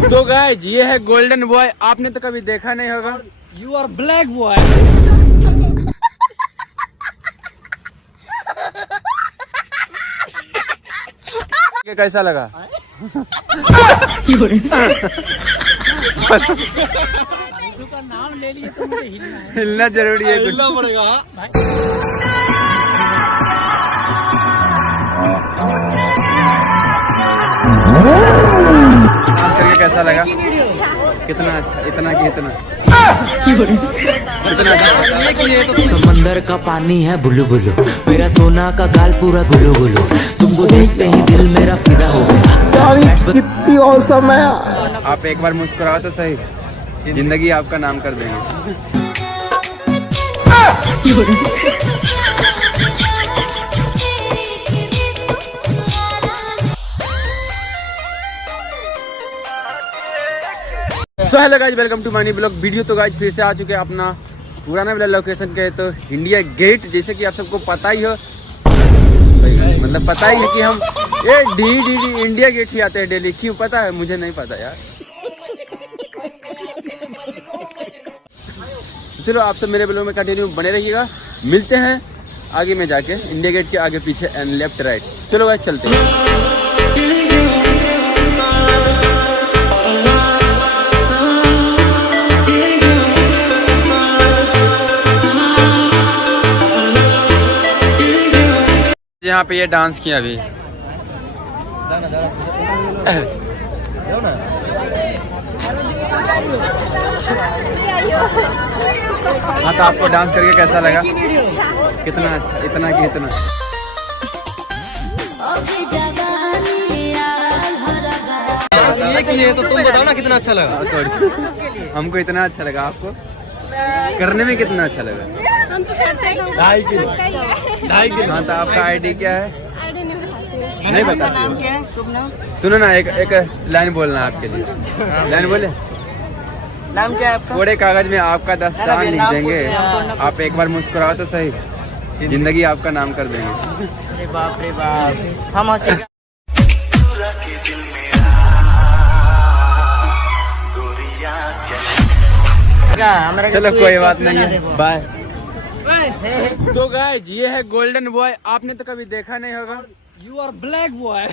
तो गाइस ये है गोल्डन बॉय, आपने तो कभी देखा नहीं होगा। You are black boy. कैसा लगा? का नाम ले लिए तो मुझे हिलना जरूरी है, हिलना पड़ेगा। डांस करके कैसा लगा? कितना अच्छा, इतना कि इतना समंदर का पानी है बुलू बुलू, मेरा सोना का गाल पूरा गुलू गुलू, तुमको देखते ही दिल मेरा फिदा हो गया। कितनी औसम है। आप एक बार मुस्कुराओ तो सही, जिंदगी आपका नाम कर देंगे। So hello guys, welcome to Mani blog video. तो गाइज फिर से आ चुके हैं अपना पुराना वाला लोकेशन के, तो इंडिया गेट। जैसे कि आप सबको पता ही हो, मतलब पता ही है कि हम ये डी इंडिया गेट ही आते हैं डेली। क्यों पता है? मुझे नहीं पता यार। चलो आप सब मेरे ब्लॉग में कंटिन्यू बने रहिएगा। मिलते हैं आगे में जाके, इंडिया गेट के आगे पीछे एंड लेफ्ट राइट। चलो गाइज चलते हैं। यहाँ पे ये डांस किया अभी। हाँ, तो आपको डांस करके कैसा लगा? कितना अच्छा, इतना कि इतना। ये तो तुम बताओ ना कितना अच्छा लगा। सॉरी, हमको इतना अच्छा लगा। आपको करने में कितना अच्छा लगा? 2.5 किलो। हाँ, तो आपका आईडी क्या है? नहीं बताती हो? क्या है? शुभ नाम? सुनो ना, एक लाइन बोलना आपके लिए। लाइन बोले? नाम क्या है आपका? पूरे कागज में आपका दस्तान लिख देंगे। आप एक बार मुस्कुराओ तो सही, जिंदगी आपका नाम कर देंगे। अरे बाप रे बाप, हम हंसेगा। चलो कोई बात नहीं है, बाय। तो गाइज ये है गोल्डन बॉय, आपने तो कभी देखा नहीं होगा। You are black boy.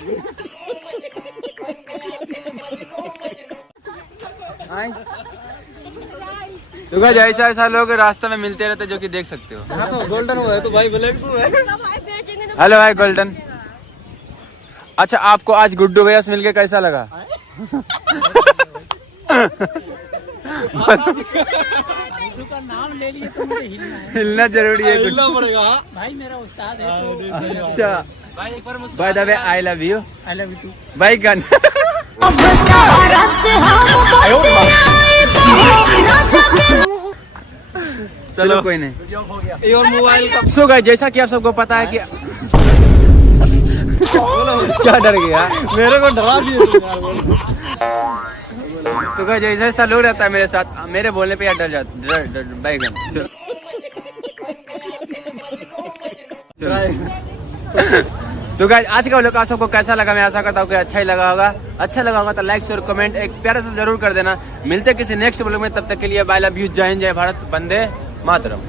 तो गाइज ऐसा लोग रास्ते में मिलते रहते, जो कि देख सकते हो। हाँ तो गोल्डन बॉय है तो भाई ब्लैक तू है। हेलो भाई गोल्डन। अच्छा, आपको आज गुड्डू भैया से मिलके कैसा लगा? का नाम ले लिए तो मुझे हिलना जरूरी है, हिलना पड़ेगा। भाई मेरा उस्ताद है तो। अच्छा भाई एक बार by the way, I love you. I love you too. Bye gun. चलो कोई नहीं। और मोबाइल का सो गाइस, जैसा कि आप सबको पता है कि क्या डर गया? मेरे को डरा दिए। तो गाइस जैसा लोग रहता है मेरे साथ, मेरे बोलने पे यार डर जाता। बैगन। तो गाइस आज का व्लॉग आप सबको कैसा लगा? मैं आशा करता हूँ कि अच्छा ही लगा होगा। अच्छा लगा होगा तो लाइक शेयर कमेंट एक प्यारा सा जरूर कर देना। मिलते किसी नेक्स्ट व्लॉग में, तब तक के लिए बाय लव यू, जय हिंद, जय भारत, वंदे मातरम।